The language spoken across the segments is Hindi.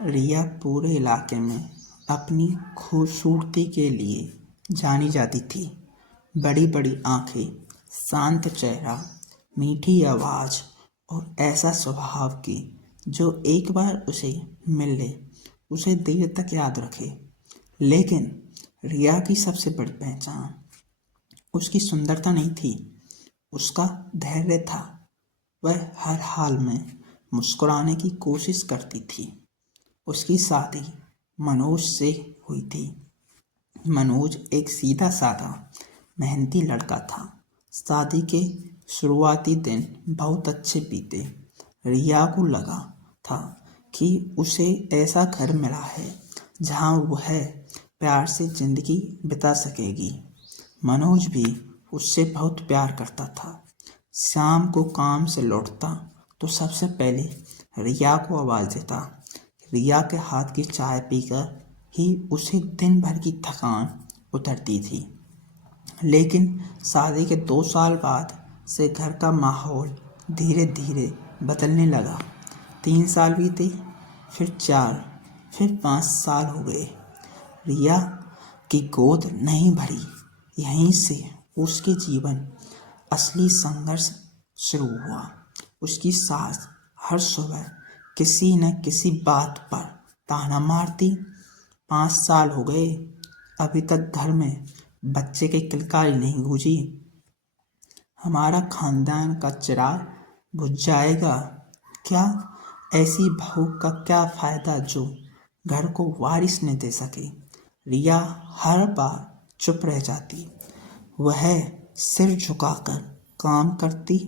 रिया पूरे इलाके में अपनी खूबसूरती के लिए जानी जाती थी। बड़ी बड़ी आंखें, शांत चेहरा, मीठी आवाज़ और ऐसा स्वभाव कि जो एक बार उसे मिल ले उसे देर तक याद रखे। लेकिन रिया की सबसे बड़ी पहचान उसकी सुंदरता नहीं थी, उसका धैर्य था। वह हर हाल में मुस्कुराने की कोशिश करती थी। उसकी शादी मनोज से हुई थी। मनोज एक सीधा साधा मेहनती लड़का था। शादी के शुरुआती दिन बहुत अच्छे बीते। रिया को लगा था कि उसे ऐसा घर मिला है जहां वह प्यार से जिंदगी बिता सकेगी। मनोज भी उससे बहुत प्यार करता था। शाम को काम से लौटता तो सबसे पहले रिया को आवाज़ देता। रिया के हाथ की चाय पीकर ही उसे दिन भर की थकान उतरती थी। लेकिन शादी के 2 साल बाद से घर का माहौल धीरे धीरे बदलने लगा। 3 साल बीते, फिर 4, फिर 5 साल हो गए। रिया की गोद नहीं भरी। यहीं से उसके जीवन असली संघर्ष शुरू हुआ। उसकी सास हर सुबह किसी न किसी बात पर ताना मारती। 5 साल हो गए, अभी तक घर में बच्चे की किलकारी नहीं गूंजी। हमारा खानदान का चिराग बुझ जाएगा क्या? ऐसी बहू का क्या फायदा जो घर को वारिस न दे सके। रिया हर बार चुप रह जाती। वह सिर झुकाकर काम करती।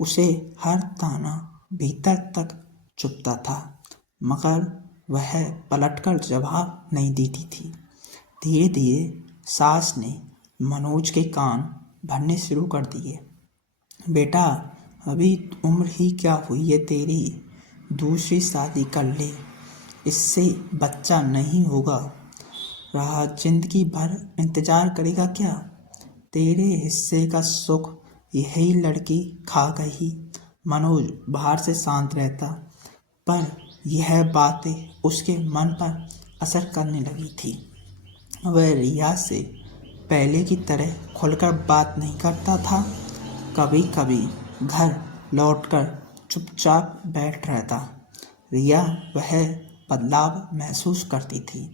उसे हर ताना भीतर तक चुभता था, मगर वह पलटकर जवाब नहीं देती थी। धीरे धीरे सास ने मनोज के कान भरने शुरू कर दिए। बेटा, अभी उम्र ही क्या हुई है तेरी? दूसरी शादी कर ले, इससे बच्चा नहीं होगा। रहा जिंदगी भर इंतजार करेगा क्या? तेरे हिस्से का सुख यही लड़की खा गई। मनोज बाहर से शांत रहता, पर यह बातें उसके मन पर असर करने लगी थी। वह रिया से पहले की तरह खुलकर बात नहीं करता था। कभी कभी घर लौटकर चुपचाप बैठ रहता। रिया वह बदलाव महसूस करती थी।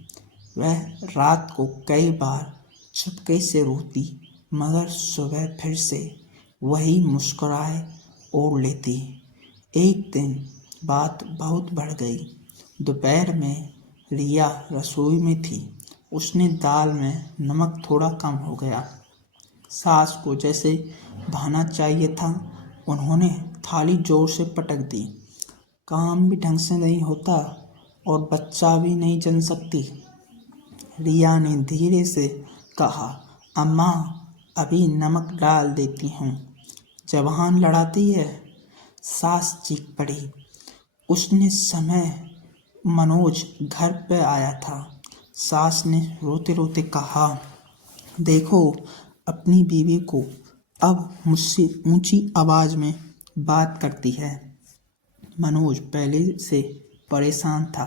वह रात को कई बार चुपके से रोती, मगर सुबह फिर से वही मुस्कुराए ओढ़ लेती। एक दिन बात बहुत बढ़ गई। दोपहर में रिया रसोई में थी। उसने दाल में नमक थोड़ा कम हो गया। सास को जैसे बहाना चाहिए था, उन्होंने थाली जोर से पटक दी। काम भी ढंग से नहीं होता और बच्चा भी नहीं जन सकती। रिया ने धीरे से कहा, अम्मा, अभी नमक डाल देती हूँ। जबान लड़ाती है। सास चीख पड़ी। उसने समय मनोज घर पे आया था। सास ने रोते रोते कहा, देखो, अपनी बीवी को अब मुझसे ऊंची आवाज में बात करती है। मनोज पहले से परेशान था।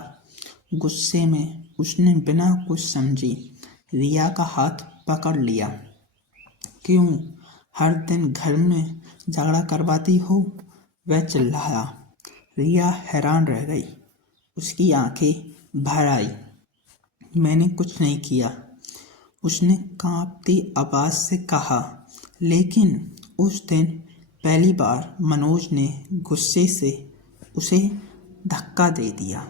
गुस्से में उसने बिना कुछ समझे रिया का हाथ पकड़ लिया। क्यों हर दिन घर में झगड़ा करवाती हो? वह चिल्लाया। रिया हैरान रह गई। उसकी आंखें भर आई। मैंने कुछ नहीं किया, उसने कांपती आवाज से कहा। लेकिन उस दिन पहली बार मनोज ने गुस्से से उसे धक्का दे दिया।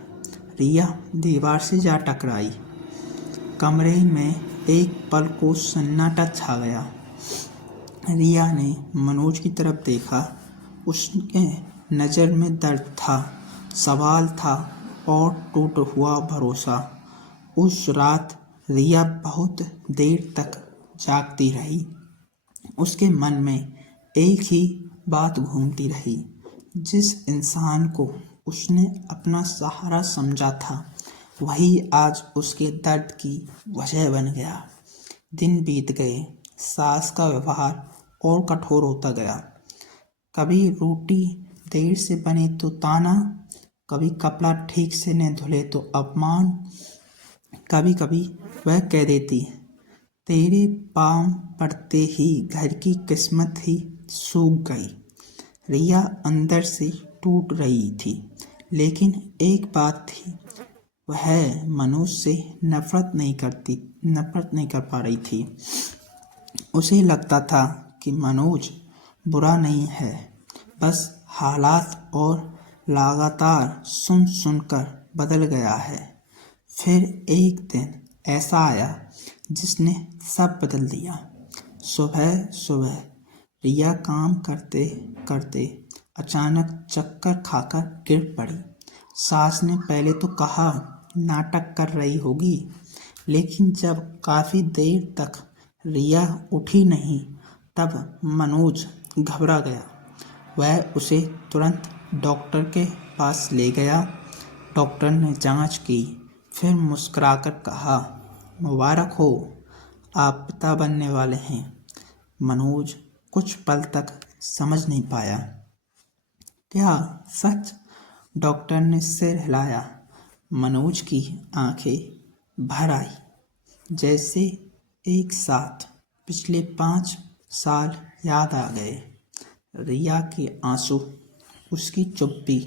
रिया दीवार से जा टकराई। कमरे में एक पल को सन्नाटा छा गया। रिया ने मनोज की तरफ देखा। उसके नज़र में दर्द था, सवाल था और टूटा हुआ भरोसा। उस रात रिया बहुत देर तक जागती रही। उसके मन में एक ही बात घूमती रही। जिस इंसान को उसने अपना सहारा समझा था, वही आज उसके दर्द की वजह बन गया। दिन बीत गए। सास का व्यवहार और कठोर होता गया। कभी रोटी देर से बने तो ताना, कभी कपड़ा ठीक से न धुले तो अपमान, कभी कभी वह कह देती, तेरे पाँव पड़ते ही घर की किस्मत ही सूख गई। रिया अंदर से टूट रही थी, लेकिन एक बात थी, वह मनोज से नफरत नहीं कर पा रही थी। उसे लगता था कि मनोज बुरा नहीं है, बस हालात और लगातार सुन सुनकर बदल गया है। फिर एक दिन ऐसा आया जिसने सब बदल दिया। सुबह सुबह रिया काम करते करते अचानक चक्कर खाकर गिर पड़ी। सास ने पहले तो कहा नाटक कर रही होगी, लेकिन जब काफी देर तक रिया उठी नहीं, तब मनोज घबरा गया। वह उसे तुरंत डॉक्टर के पास ले गया। डॉक्टर ने जांच की, फिर मुस्कुराकर कहा, मुबारक हो, आप पिता बनने वाले हैं। मनोज कुछ पल तक समझ नहीं पाया। क्या सच? डॉक्टर ने सिर हिलाया। मनोज की आंखें भर आई, जैसे एक साथ पिछले 5 साल याद आ गए। रिया के आंसू, उसकी चुप्पी,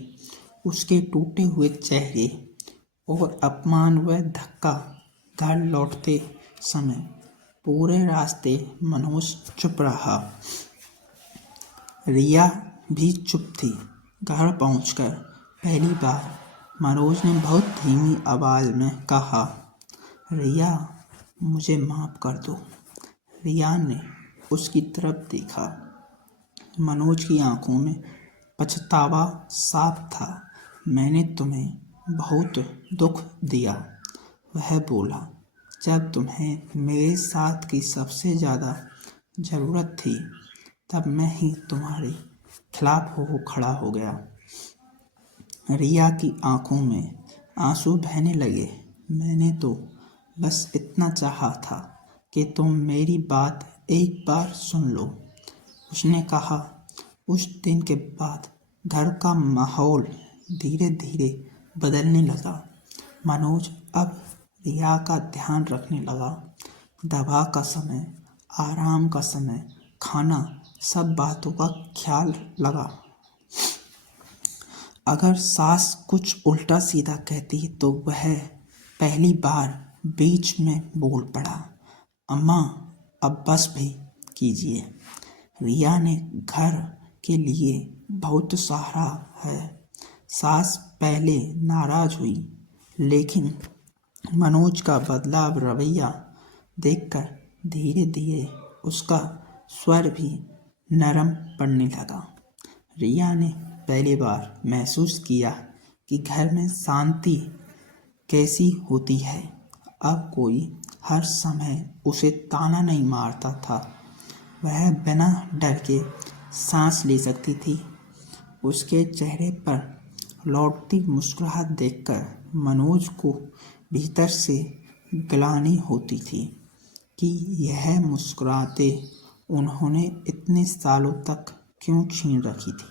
उसके टूटे हुए चेहरे और अपमान व धक्का। घर लौटते समय पूरे रास्ते मनोज चुप रहा। रिया भी चुप थी। घर पहुंचकर पहली बार मनोज ने बहुत धीमी आवाज में कहा, रिया, मुझे माफ कर दो। रिया ने उसकी तरफ देखा। मनोज की आंखों में पछतावा साफ था। मैंने तुम्हें बहुत दुख दिया, वह बोला। जब तुम्हें मेरे साथ की सबसे ज़्यादा ज़रूरत थी, तब मैं ही तुम्हारे खिलाफ हो खड़ा हो गया। रिया की आंखों में आंसू बहने लगे। मैंने तो बस इतना चाहा था कि तुम मेरी बात एक बार सुन लो, उसने कहा। उस दिन के बाद घर का माहौल धीरे धीरे बदलने लगा। मनोज अब रिया का ध्यान रखने लगा। दवा का समय, आराम का समय, खाना, सब बातों का ख्याल लगा। अगर सास कुछ उल्टा सीधा कहती तो वह पहली बार बीच में बोल पड़ा, अम्मा, अब बस भी कीजिए। रिया ने घर के लिए बहुत सहारा है। सास पहले नाराज हुई, लेकिन मनोज का बदलाव रवैया देखकर धीरे धीरे उसका स्वर भी नरम पड़ने लगा। रिया ने पहली बार महसूस किया कि घर में शांति कैसी होती है। अब कोई हर समय उसे ताना नहीं मारता था। वह बिना डर के सांस ले सकती थी। उसके चेहरे पर लौटती मुस्कुराहट देखकर मनोज को भीतर से ग्लानि होती थी कि यह मुस्कुराहटें उन्होंने इतने सालों तक क्यों छीन रखी थी।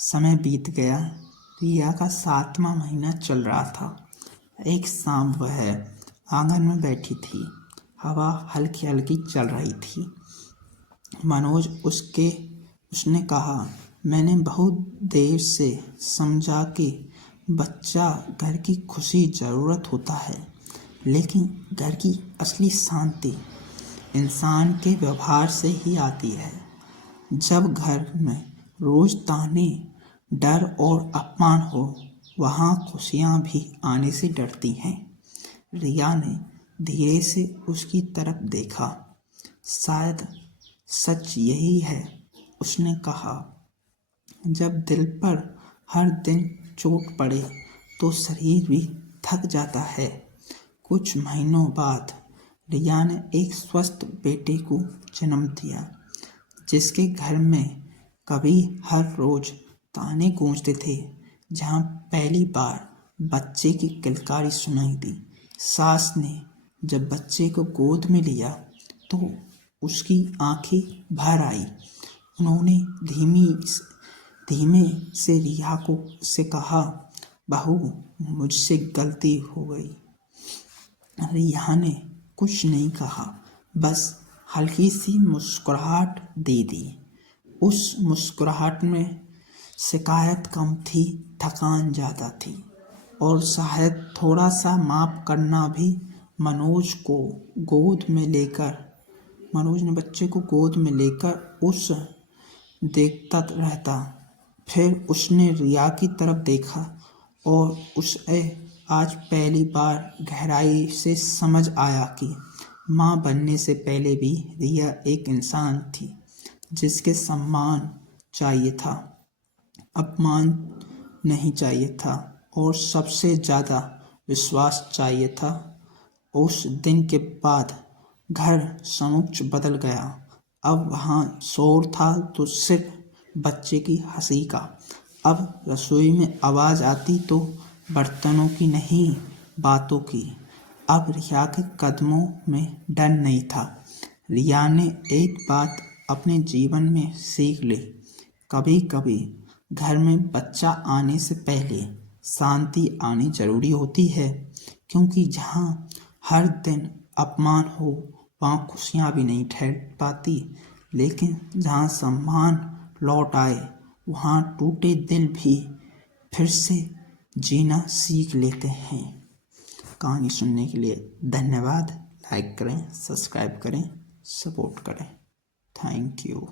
समय बीत गया। रिया का 7वां महीना चल रहा था। एक शाम वह आंगन में बैठी थी। हवा हल्की हल्की चल रही थी। मनोज उसने कहा, मैंने बहुत देर से समझा कि बच्चा घर की खुशी ज़रूरत होता है, लेकिन घर की असली शांति इंसान के व्यवहार से ही आती है। जब घर में रोज ताने, डर और अपमान हो, वहाँ खुशियाँ भी आने से डरती हैं। रिया ने धीरे से उसकी तरफ देखा। शायद सच यही है, उसने कहा। जब दिल पर हर दिन चोट पड़े तो शरीर भी थक जाता है। कुछ महीनों बाद रिया ने एक स्वस्थ बेटे को जन्म दिया, जिसके घर में कभी हर रोज ताने गूंजते थे। जहाँ पहली बार बच्चे की किलकारी सुनाई दी। सास ने जब बच्चे को गोद में लिया तो उसकी आंखें भर आई। उन्होंने धीमे से रिया को से कहा, बहू, मुझसे गलती हो गई। रिया ने कुछ नहीं कहा, बस हल्की सी मुस्कुराहट दे दी। उस मुस्कुराहट में शिकायत कम थी, थकान ज़्यादा थी, और शायद थोड़ा सा माफ़ करना भी। मनोज को गोद में लेकर मनोज ने बच्चे को गोद में लेकर उस देखता रहता। फिर उसने रिया की तरफ देखा और उसे आज पहली बार गहराई से समझ आया कि माँ बनने से पहले भी रिया एक इंसान थी, जिसके सम्मान चाहिए था, अपमान नहीं चाहिए था, और सबसे ज़्यादा विश्वास चाहिए था। उस दिन के बाद घर सचमुच बदल गया। अब वहाँ शोर था तो सिर्फ बच्चे की हंसी का। अब रसोई में आवाज़ आती तो बर्तनों की नहीं, बातों की। अब रिया के कदमों में डर नहीं था। रिया ने एक बात अपने जीवन में सीख ली, कभी कभी घर में बच्चा आने से पहले शांति आनी जरूरी होती है, क्योंकि जहाँ हर दिन अपमान हो वहाँ खुशियाँ भी नहीं ठहर पाती, लेकिन जहाँ सम्मान लौट आए वहाँ टूटे दिल भी फिर से जीना सीख लेते हैं। कहानी सुनने के लिए धन्यवाद। लाइक करें, सब्सक्राइब करें, सपोर्ट करें। Thank you.